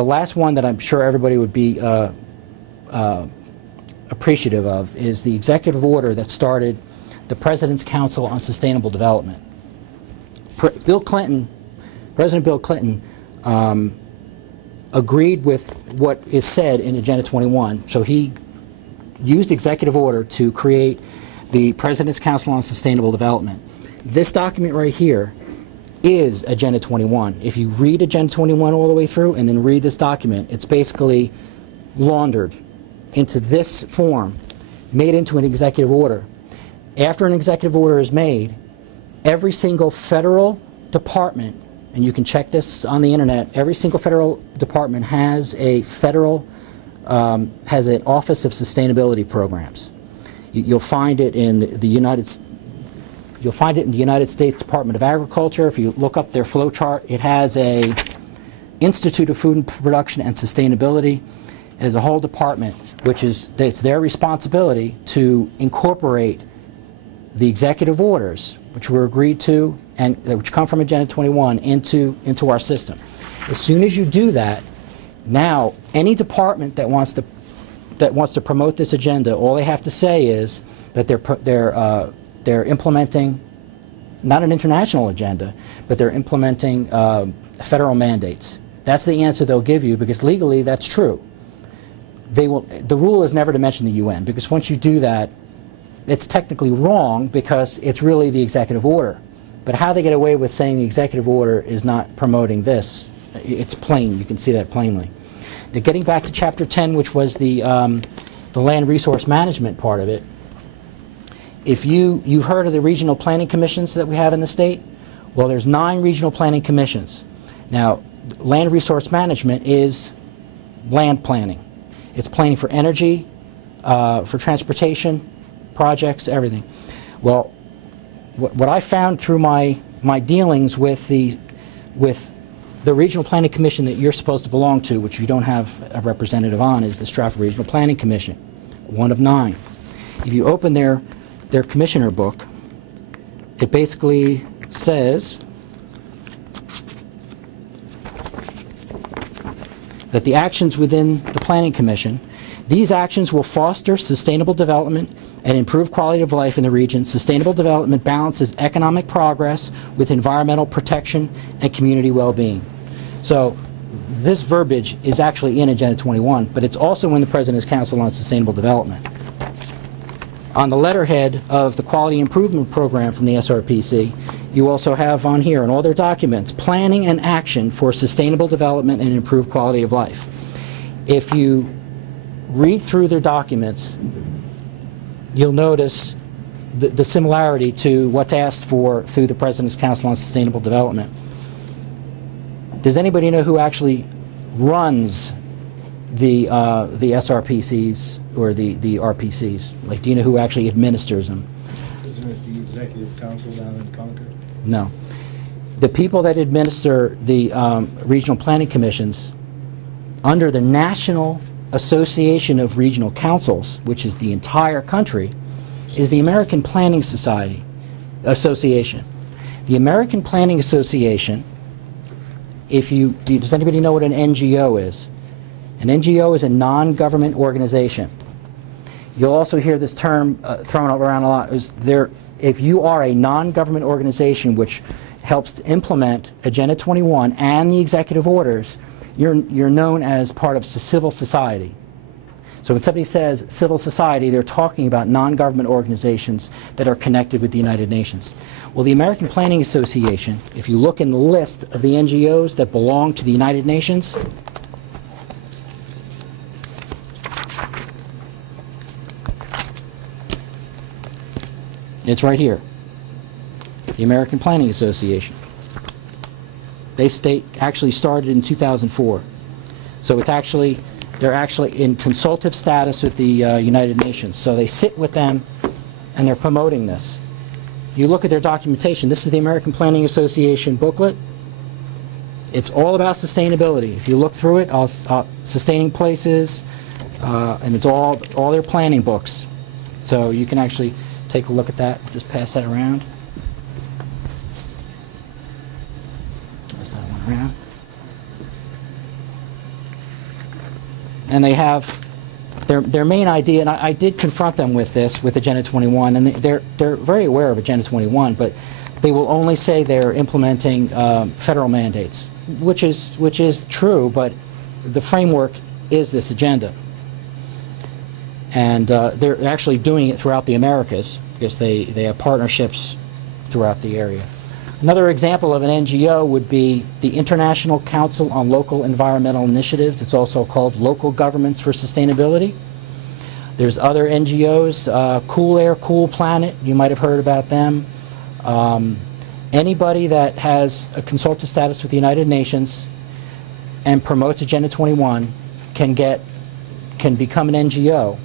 the last one that I'm sure everybody would be appreciative of is the executive order that started the President's Council on Sustainable Development. President Bill Clinton agreed with what is said in Agenda 21, so he used executive order to create the President's Council on Sustainable Development. This document right here is Agenda 21. If you read Agenda 21 all the way through and then read this document, it's basically laundered into this form, made into an executive order. After an executive order is made, every single federal department, and you can check this on the internet, every single federal department has a federal, has an Office of Sustainability Programs. You'll find it in the United States Department of Agriculture. If you look up their flow chart, it has a Institute of Food and Production and Sustainability as a whole department, which is, it's their responsibility to incorporate the executive orders, which were agreed to and which come from Agenda 21, into our system. As soon as you do that, now any department that wants to promote this agenda, all they have to say is that they're implementing not an international agenda, but they're implementing federal mandates. That's the answer they'll give you, because legally that's true. The rule is never to mention the UN, because once you do that, it's technically wrong because it's really the executive order. But how they get away with saying the executive order is not promoting this, it's plain. You can see that plainly. Now, getting back to Chapter 10, which was the land resource management part of it, if you've heard of the regional planning commissions that we have in the state, well, there's 9 regional planning commissions. Now, land resource management is land planning. It's planning for energy, for transportation, projects, everything. Well, what I found through my dealings with the regional planning commission that you're supposed to belong to, which you don't have a representative on, is the Stratford Regional Planning Commission, one of 9. If you open their commissioner book, it basically says that the actions within the Planning Commission, these actions will foster sustainable development and improve quality of life in the region. Sustainable development balances economic progress with environmental protection and community well-being. So this verbiage is actually in Agenda 21, but it's also in the President's Council on Sustainable Development. On the letterhead of the Quality Improvement Program from the SRPC, you also have on here in all their documents, planning and action for sustainable development and improved quality of life. If you read through their documents, you'll notice the similarity to what's asked for through the President's Council on Sustainable Development. Does anybody know who actually runs the SRPCs or the RPCs? Like, do you know who actually administers them? Isn't it the Executive Council down in Concord? No. The people that administer the regional planning commissions under the National Association of Regional Councils, which is the entire country, is the American Planning Association. The American Planning Association, does anybody know what an NGO is? An NGO is a non-government organization. You'll also hear this term thrown around a lot. If you are a non-government organization which helps to implement Agenda 21 and the executive orders, you're known as part of civil society. So when somebody says civil society, they're talking about non-government organizations that are connected with the United Nations. Well, the American Planning Association, if you look in the list of the NGOs that belong to the United Nations, it's right here, the American Planning Association. They actually started in 2004. So they're actually in consultative status with the United Nations. So they sit with them and they're promoting this. You look at their documentation. This is the American Planning Association booklet. It's all about sustainability. If you look through it, sustaining places, and it's all their planning books. So you can actually take a look at that. Just pass that around. Pass that one around. and they have their main idea, and I did confront them with this, with Agenda 21, and they're very aware of Agenda 21, but they will only say they're implementing federal mandates, which is true, but the framework is this agenda. And they're actually doing it throughout the Americas, because they have partnerships throughout the area. Another example of an NGO would be the International Council on Local Environmental Initiatives. It's also called Local Governments for Sustainability. There's other NGOs, Cool Air, Cool Planet, you might have heard about them. Anybody that has a consultative status with the United Nations and promotes Agenda 21 can become an NGO.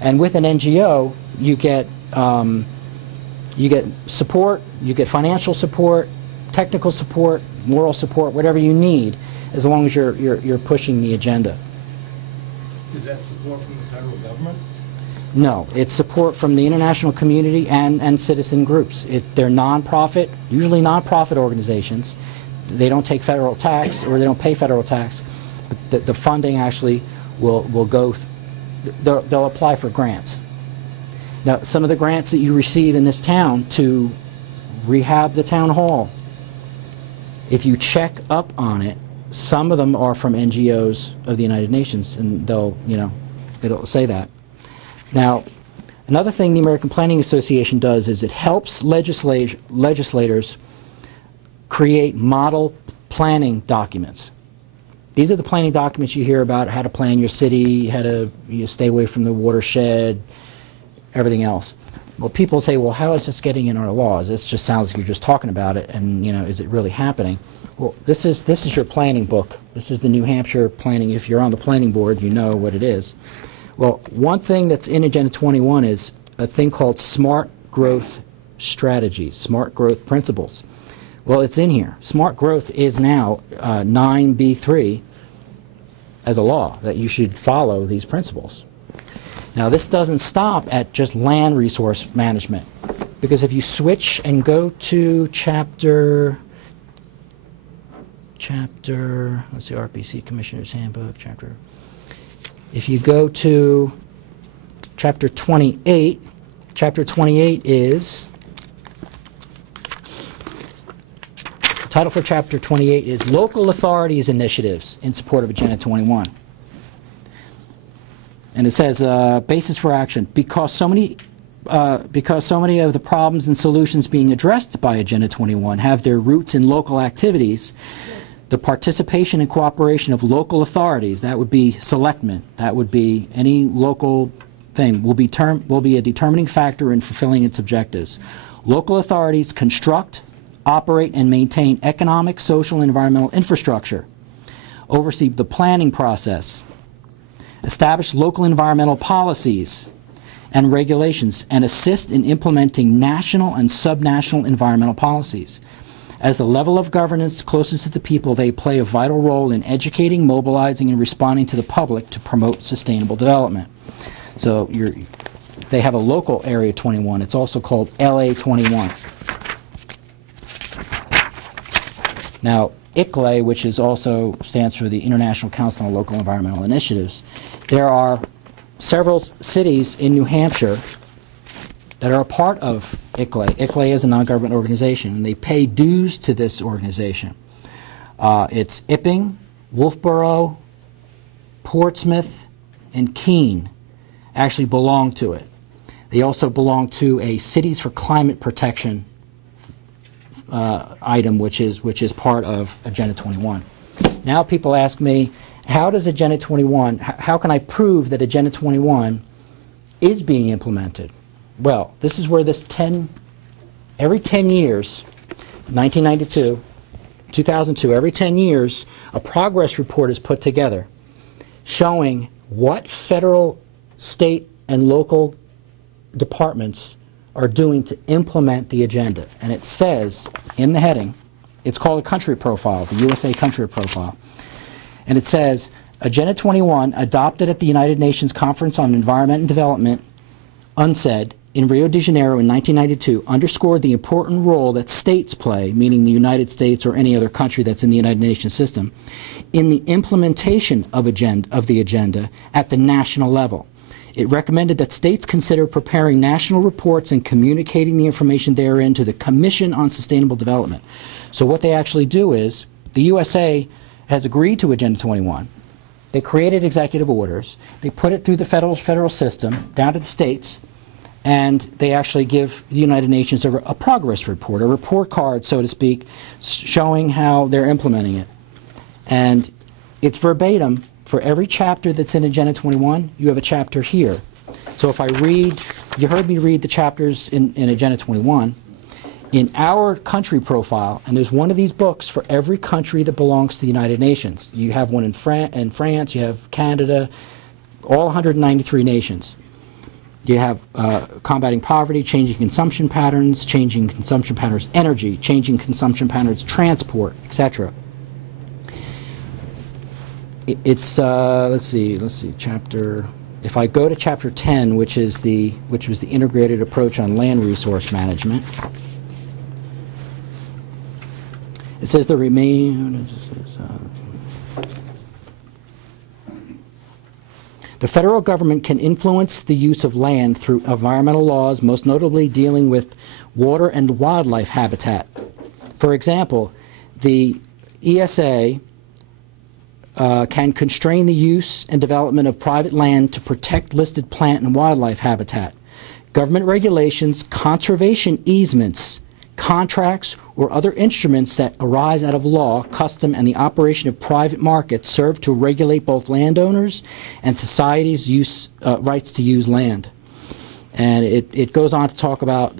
And with an NGO, you get support, you get financial support, technical support, moral support, whatever you need, as long as you're pushing the agenda. Is that support from the federal government? No, it's support from the international community and citizen groups. They're nonprofit, usually nonprofit organizations. They don't take federal tax, or they don't pay federal tax, but the funding actually will go, they'll apply for grants. Now, some of the grants that you receive in this town to rehab the town hall, if you check up on it, some of them are from NGOs of the United Nations, and it'll say that. Now, another thing the American Planning Association does is it helps legislators create model planning documents. These are the planning documents you hear about: how to plan your city, how to stay away from the watershed, everything else. Well, people say, well, how is this getting in our laws? This just sounds like you're just talking about it, and is it really happening? Well, this is your planning book. This is the New Hampshire planning. If you're on the planning board, you know what it is. Well, one thing that's in Agenda 21 is a thing called smart growth strategies, smart growth principles. Well, it's in here. Smart growth is now 9B3 as a law, that you should follow these principles. Now, this doesn't stop at just land resource management, because if you switch and go to chapter, let's see, RPC Commissioner's Handbook, if you go to chapter 28, chapter 28 is, the title for chapter 28 is Local Authorities Initiatives in Support of Agenda 21. And it says, basis for action. Because so many of the problems and solutions being addressed by Agenda 21 have their roots in local activities, the participation and cooperation of local authorities, that would be selectmen, that would be any local thing, will be a determining factor in fulfilling its objectives. Local authorities construct, operate, and maintain economic, social, and environmental infrastructure, oversee the planning process, establish local environmental policies and regulations, and assist in implementing national and subnational environmental policies. As the level of governance closest to the people, they play a vital role in educating, mobilizing, and responding to the public to promote sustainable development. So they have a local Area 21. It's also called LA 21. Now, I.C.L.E.I, which is also stands for the International Council on Local Environmental Initiatives, there are several cities in New Hampshire that are a part of I.C.L.E.I. I.C.L.E.I is a non-government organization, and they pay dues to this organization. It's Epping, Wolfboro, Portsmouth, and Keene actually belong to it. They also belong to a Cities for Climate Protection item, which is part of Agenda 21. Now people ask me, how does Agenda 21, how can I prove that Agenda 21 is being implemented? Well, this is where every 10 years, 1992, 2002, every 10 years, a progress report is put together showing what federal, state, and local departments are doing to implement the agenda. And it says in the heading, it's called a country profile, the USA Country Profile. And it says, Agenda 21, adopted at the United Nations Conference on Environment and Development, UNCED, in Rio de Janeiro in 1992 underscored the important role that states play, meaning the United States or any other country that's in the United Nations system, in the implementation of the agenda at the national level. It recommended that states consider preparing national reports and communicating the information therein to the Commission on Sustainable Development. So what they actually do is, the USA has agreed to Agenda 21. They created executive orders. They put it through the federal system, down to the states, and they actually give the United Nations a progress report, a report card, so to speak, showing how they're implementing it. And it's verbatim. For every chapter that's in Agenda 21, you have a chapter here. So if I read, you heard me read the chapters in Agenda 21, in our country profile, and there's one of these books for every country that belongs to the United Nations. You have one in France, you have Canada, all 193 nations. You have combating poverty, changing consumption patterns, energy, changing consumption patterns, transport, etc. It's let's see, chapter. If I go to chapter 10, which was the integrated approach on land resource management, it says the remaining. The federal government can influence the use of land through environmental laws, most notably dealing with water and wildlife habitat. For example, the ESA can constrain the use and development of private land to protect listed plant and wildlife habitat. Government regulations, conservation easements, contracts, or other instruments that arise out of law, custom, and the operation of private markets serve to regulate both landowners and society's rights to use land. And it goes on to talk about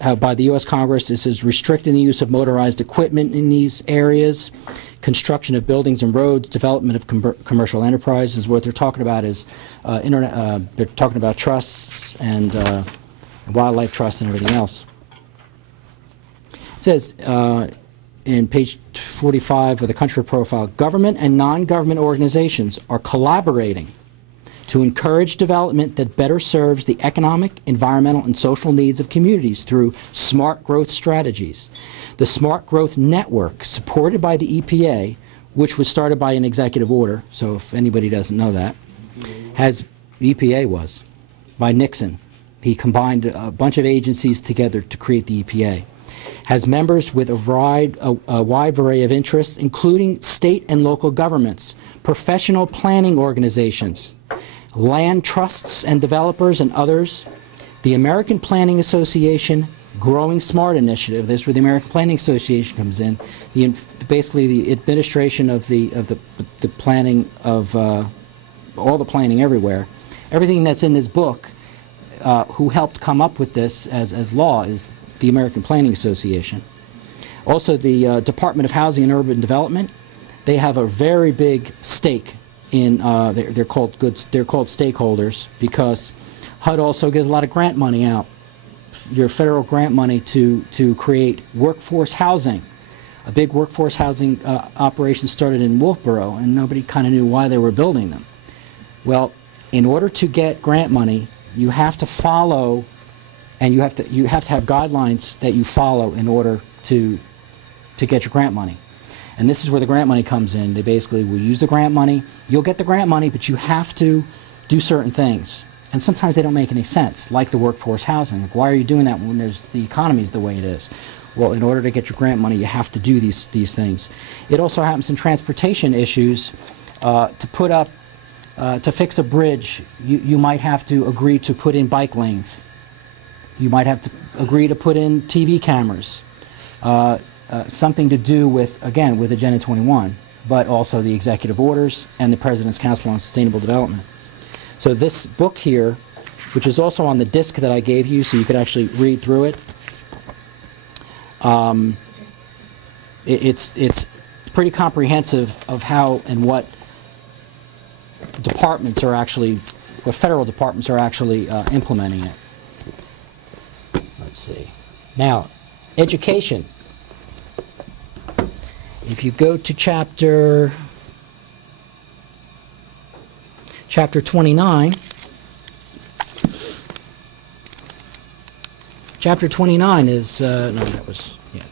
how by the U.S. Congress this is restricting the use of motorized equipment in these areas, construction of buildings and roads, development of commercial enterprises. What they're talking about is they're talking about trusts and wildlife trusts and everything else. It says in page 45 of the country profile, government and non-government organizations are collaborating to encourage development that better serves the economic, environmental, and social needs of communities through smart growth strategies. The Smart Growth Network, supported by the EPA, which was started by an executive order, so if anybody doesn't know that, EPA was, by Nixon. He combined a bunch of agencies together to create the EPA. Has members with a wide array of interests, including state and local governments, professional planning organizations, land trusts and developers and others, the American Planning Association, Growing Smart Initiative. That's where the American Planning Association comes in. Basically, the administration of the planning of all the planning everywhere. Everything that's in this book, who helped come up with this as law, is the American Planning Association. Also, the Department of Housing and Urban Development. They have a very big stake in. They're called stakeholders because HUD also gives a lot of grant money out. Your federal grant money to create workforce housing. A big workforce housing operation started in Wolfboro, and nobody kind of knew why they were building them. Well, in order to get grant money, you have to follow, and you have to have guidelines that you follow in order to get your grant money. And this is where the grant money comes in. They basically will use the grant money. You'll get the grant money, but you have to do certain things. And sometimes they don't make any sense, like the workforce housing. Like, why are you doing that when the economy is the way it is? Well, in order to get your grant money, you have to do these things. It also happens in transportation issues. To fix a bridge, you might have to agree to put in bike lanes. You might have to agree to put in TV cameras. Something to do with, again, with Agenda 21, but also the executive orders and the President's Council on Sustainable Development. So this book here, which is also on the disc that I gave you, so you could actually read through it, it's pretty comprehensive of how and what departments are actually, what federal departments are actually implementing it. Let's see. Now, education. If you go to chapter 29, Chapter 29 is, no, that was, yeah,